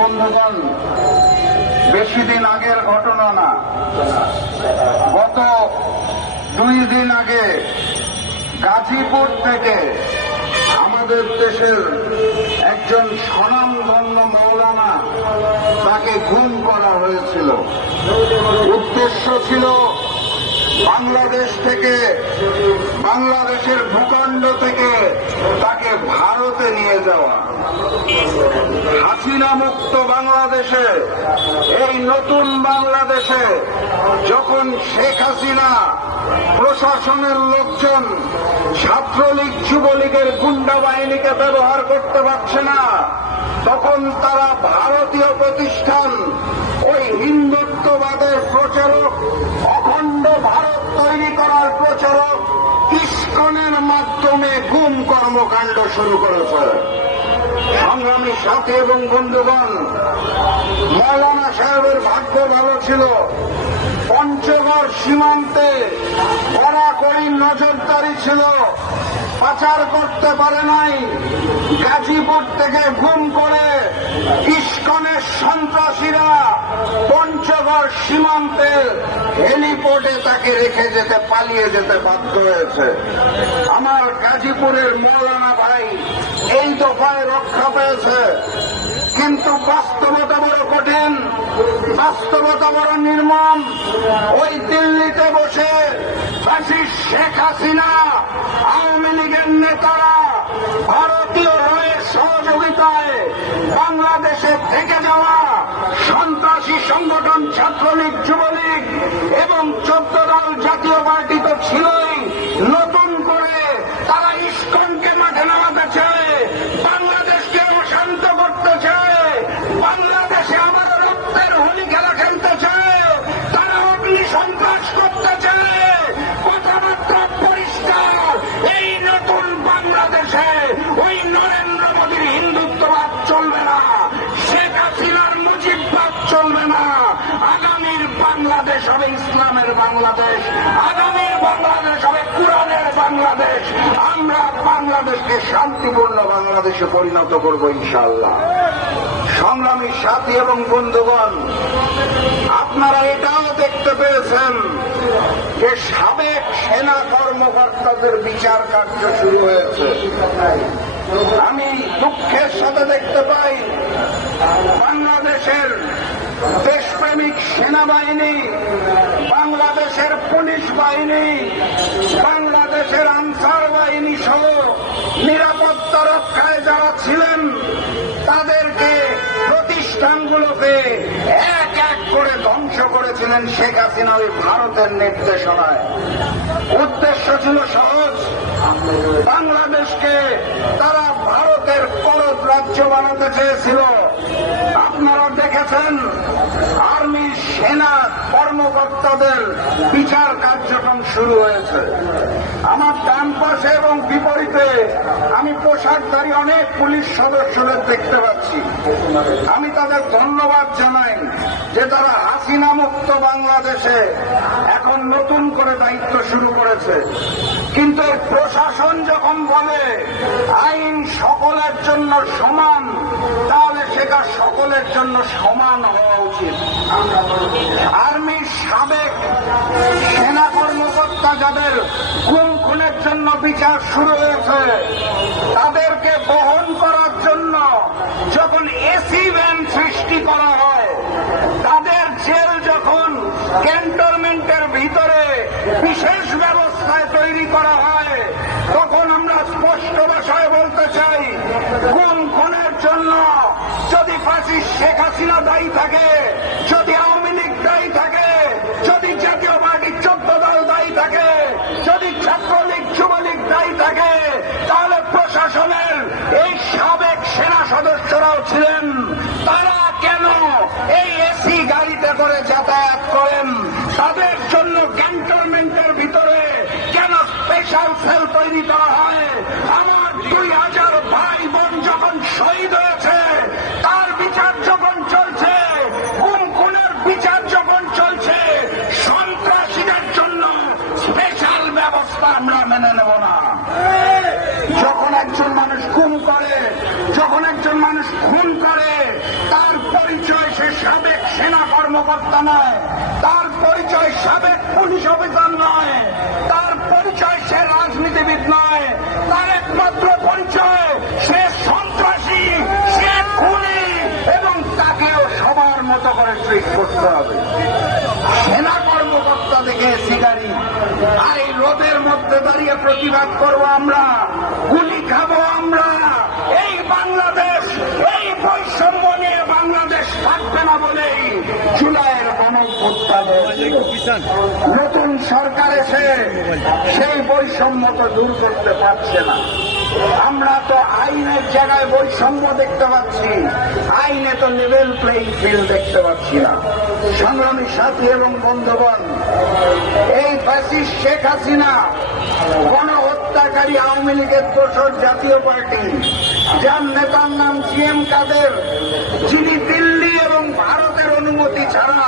বন্ধুগণ, বেশি দিন আগের ঘটনা না, গত 2 দিন আগে গাজীপুর থেকে আমাদের দেশের একজন স্বনামধন্য মৌলানা, তাকে গুম করা হয়েছিল। উদ্দেশ্য ছিল বাংলাদেশ থেকে, বাংলাদেশের ভূখণ্ড থেকে তাকে ভারতে নিয়ে যাওয়া। হাসিনা মুক্ত বাংলাদেশে, এই নতুন বাংলাদেশে যখন শেখ হাসিনা প্রশাসনের লোকজন ছাত্রলীগ যুবলীগের গুন্ডা বাহিনীকে ব্যবহার করতে পারছে না, তখন তারা ভারতীয় প্রতিষ্ঠান, ওই হিন্দুত্ববাদের প্রচারক, অখণ্ড ভারত তৈরি করার প্রচারক ইসকনের মাধ্যমে গুম কর্মকাণ্ড শুরু করেছে। সংগ্রামী সাথী এবং বন্ধুগণ, মৌলানা সাহেবের ভাগ্য ভালো ছিল। পঞ্চগড় সীমান্তে কড়াকড়ি নজরদারি ছিল, পাচার করতে পারে নাই। গাজীপুর থেকে গুম করে ইসকনের সন্ত্রাসীরা পঞ্চগড় সীমান্তে হেলিপোর্টে তাকে রেখে যেতে, পালিয়ে যেতে বাধ্য হয়েছে। আমার গাজীপুরের মৌলানা ভাই এই দফায় রক্ষা পেয়েছে, কিন্তু বাস্তবতা বড় কঠিন, বাস্তবতা বড় নির্মম। ওই দিল্লিতে বসে ফ্যাসিস্ট শেখ হাসিনা, আওয়ামী লীগের নেতারা ভারতীয় রয়ের সহযোগিতায় বাংলাদেশে থেকে যাওয়া সন্ত্রাসী সংগঠন ছাত্রলীগ, যুবলীগ এবং 14 দল জাতীয় পার্টি তো ছিলই, নতুন করে তারা ইসকনকে মাঠে নামাতে চায়, বাংলাদেশকে অশান্ত করতে চায়, বাংলাদেশে আমাদের রক্তের হোলি খেলা খেলতে চায়, তারা অগ্নি সন্ত্রাস করতে চায়। কথাবার্তা পরিষ্কার, এই নতুন বাংলাদেশে ওই নরেন্দ্র মোদীর হিন্দুত্ববাদ চলবে না, শেখ হাসিনার মুজিববাদ চলবে না। আগামীর বাংলাদেশ হবে ইসলামের বাংলাদেশ, আগামীর বাংলাদেশ হবে কুরআনের বাংলাদেশ। আমরা বাংলাদেশকে শান্তিপূর্ণ বাংলাদেশে পরিণত করব ইনশাআল্লাহ। সংগ্রামী সাথী এবং বন্ধুগণ, আপনারা এটাও দেখতে পেয়েছেন যে সাবেক সেনা কর্মকর্তাদের বিচার কার্য শুরু হয়েছে। আমি দুঃখের সাথে দেখতে পাই বাংলাদেশের দেশপ্রেমিক সেনাবাহিনী, বাংলাদেশের পুলিশ বাহিনী, বাংলাদেশের আনসার বাহিনী সহ নিরাপত্তা রক্ষায় যারা ছিলেন তাদেরকে, প্রতিষ্ঠানগুলোকে এক এক করে ধ্বংস করেছিলেন শেখ হাসিনা ওই ভারতের নির্দেশনায়। উদ্দেশ্য ছিল সহজ, বাংলাদেশকে তারা ভারতের করদ রাজ্য বানাতে চেয়েছিল। আপনারা দেখেছেন আর্মি, সেনা কর্মকর্তাদের বিচার কার্যক্রম শুরু হয়েছে। আমার ডান পাশে এবং বিপরীতে আমি পোশাকধারী অনেক পুলিশ সদস্যদের দেখতে পাচ্ছি। আমি তাদের ধন্যবাদ জানাই যে তারা হাসিনা মুক্ত বাংলাদেশে এখন নতুন করে দায়িত্ব শুরু করেছে। কিন্তু এই প্রশাসন যখন বলে আইন সকলের জন্য সমান, তাহলে সেটা সকলের জন্য সমান হওয়া উচিত। আর্মির সাবেক সেনা কর্মকর্তা যাদের গুম খুনের জন্য বিচার শুরু হয়েছে, তাদেরকে বহন করার জন্য যখন এসি ভ্যান সৃষ্টি করা হয়, তাদের জেল যখন ক্যান্টনমেন্টের ভিতরে বিশেষ ব্যবস্থায় তৈরি করা হয়, তখন আমরা স্পষ্ট ভাষায় বলতে চাই, গুম খুনের জন্য যদি ফ্যাসিস্ট শেখ হাসিনা দায়ী থাকে, যদি আওয়ামী লীগ দায়ী থাকে, যদি জাতীয় পার্টি 14 দল দায়ী থাকে, যদি ছাত্রলীগ যুবলীগ দায়ী থাকে, তাহলে প্রশাসনের এই সাবেক সেনা সদস্যরাও ছিলেন। তারা কেন এই এসি গাড়িতে করে যাতায়াত করেন? তাদের জন্য ক্যান্টনমেন্টের ভিতরে কেন স্পেশাল সেল তৈরি করা হয়? আমার 2000 ভাই বোন যখন শহীদ হয়েছে, তার বিচার যখন চলছে, গুম খুনের বিচার যখন চলছে, সন্ত্রাসীদের জন্য স্পেশাল ব্যবস্থা আমরা মেনে নেব না। যখন একজন মানুষ গুম করে, যখন একজন মানুষ খুন করে, তার কর্মকর্তা নয়, তার পরিচয় সাবেক পুলিশ অফিসার নয়, তার পরিচয় সে রাজনীতিবিদ নয়, তার একমাত্র পরিচয় সে সন্ত্রাসী, সে খুনি, এবং তাকেও সবার মতো করে ট্রিট করতে হবে। সেনা কর্মকর্তা দেখে শিকারী, আর এই রোদের মধ্যে দাঁড়িয়ে প্রতিবাদ করব আমরা, গুলি খাবো আমরা। এই বাংলাদেশ, এই বৈষম্য নিয়ে বাংলাদেশ থাকবে না বলেই জুলাইয়ের গণঅভ্যুত্থানে নতুন সরকার এসে সেই বৈষম্য তো দূর করতে পারছে না। আমরা তো আইনের জায়গায় বৈষম্য দেখতে পাচ্ছি, আইনে তো লেভেল প্লেইং ফিল্ড দেখতে পাচ্ছি না। সংগ্রামী সাথী এবং বন্ধুগণ, এই ফ্যাসিস্ট শেখ হাসিনা গণহত্যাকারী আওয়ামী লীগের দোসর জাতীয় পার্টি, যার নেতার নাম জিএম কাদের, যিনি দিল্লি এবং ভারতের অনুমতি ছাড়া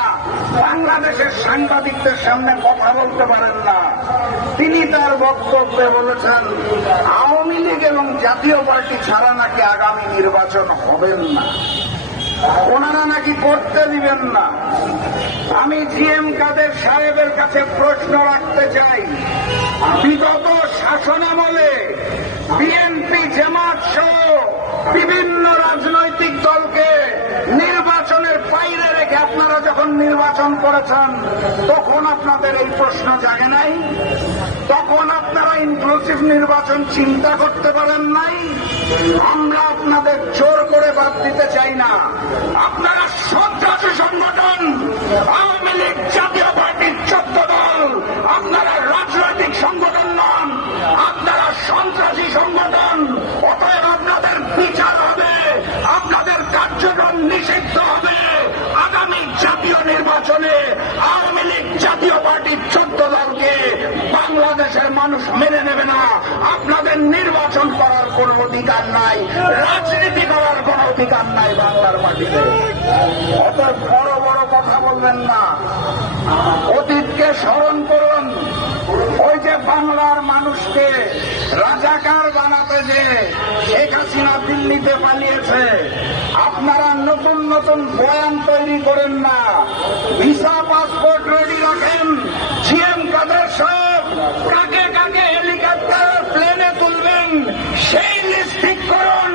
বাংলাদেশের সাংবাদিকদের সামনে কথা বলতে পারেন না, তিনি তার বক্তব্যে বলেছেন আওয়ামী লীগ এবং জাতীয় পার্টি ছাড়া নাকি আগামী নির্বাচন হবেন না, ওনারা নাকি করতে দিবেন না। আমি জিএম কাদের সাহেবের কাছে প্রশ্ন রাখতে চাই, বিগত শাসনামলে বিএনপি, জামাত সহ বিভিন্ন রাজনৈতিক দলকে নির্বাচনের বাইরে রেখে আপনারা যখন নির্বাচন করেছেন, তখন আপনাদের এই প্রশ্ন জাগে নাই? তখন আপনারা ইনক্লুসিভ নির্বাচন চিন্তা করতে পারেন নাই? আমরা আপনাদের জোর করে বাদ দিতে চাই না। আপনারা সন্ত্রাসী সংগঠন, আওয়ামী লীগ, জাতীয় পার্টির 14 দল, আপনারা রাজনৈতিক সংগঠন নন, আপনারা সন্ত্রাসী সংগঠন। অতএব আপনাদের বিচার হবে, আপনাদের কার্যক্রম নিষিদ্ধ হবে। আগামী জাতীয় নির্বাচনে আওয়ামী লীগ, জাতীয় পার্টির 14 দলকে বাংলাদেশের মানুষ মেনে নেবে না। আপনাদের নির্বাচন করার কোন অধিকার নাই, রাজনীতি করার কোন অধিকার নাই বাংলার মাটিতে। অত বড় বড় কথা বলবেন না, অতীতকে স্মরণ করুন। ওই যে বাংলার মানুষকে রাজাকার বানাতে যে শেখ হাসিনা দিল্লিতে পালিয়েছে, আপনারা নতুন নতুন বয়ান তৈরি করেন না, ভিসা পাসপোর্ট রেডি রাখেন। জিএম কাদের সাহেব কাকে কাকে হেলিকপ্টার প্লেনে তুলবেন সেই লিস্ট ঠিক করুন,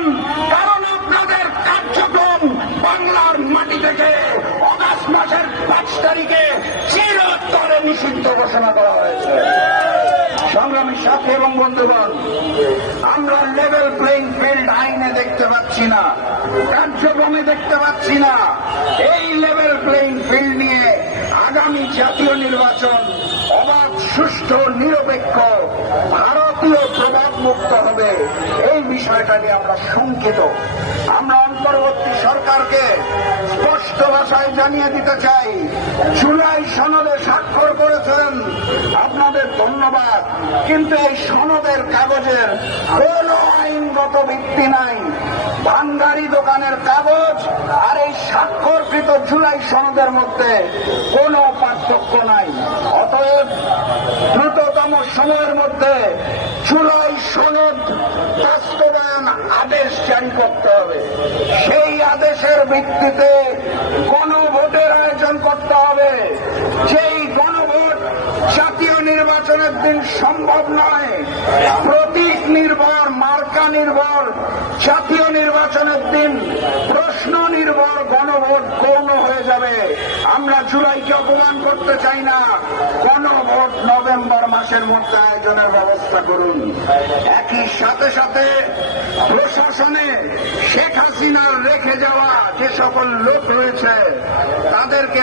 কারণ আপনাদের কার্যক্রম বাংলার মাটি থেকে অগাস্ট মাসের 5 তারিখে চিরতরে নিষিদ্ধ ঘোষণা করা হয়েছে। সংগ্রামী সাথী এবং বন্ধুগণ, আমরা লেভেল প্লেইং ফিল্ড আইনে দেখতে পাচ্ছি না, কার্যক্রমে দেখতে পাচ্ছি না। এই লেভেল প্লেইং ফিল্ড নিয়ে আগামী জাতীয় নির্বাচন অবাধ, সুষ্ঠু, নিরপেক্ষ, ভারতীয় প্রভাব মুক্ত হবে, এই বিষয়টা নিয়ে আমরা শঙ্কিত। আমরা অন্তর্বর্তী সরকারকে স্পষ্ট ভাষায় জানিয়ে দিতে চাই, জুলাই সনদে স্বাক্ষর করেছেন, আপনাদের ধন্যবাদ, কিন্তু এই সনদের কাগজের কোন আইনগত ভিত্তি নাই। ভান্ডারি দোকানের কাগজ আর এই স্বাক্ষরকৃত জুলাই সনদের মধ্যে কোনো পার্থক্য নাই। অতএব দ্রুততম সময়ের মধ্যে জুলাই সনদ বাস্তবায়ন আদেশ জারি করতে হবে। সেই আদেশের ভিত্তিতে গণভোটের আয়োজন করতে হবে। যেই গণভোট জাতীয় নির্বাচনের দিন সম্ভব নয়, প্রতীক নির্ভর, মার্কা নির্ভর জাতীয় নির্বাচনের দিন প্রশ্ন নির্ভর গণভোট গৌণ হয়ে যাবে। আমরা জুলাইকে অপমান করতে চাই না। গণভোট নভেম্বর মাসের মধ্যে আয়োজনের ব্যবস্থা করুন। একই সাথে সাথে প্রশাসনে শেখ হাসিনার রেখে যাওয়া যে সকল লোক রয়েছে তাদেরকে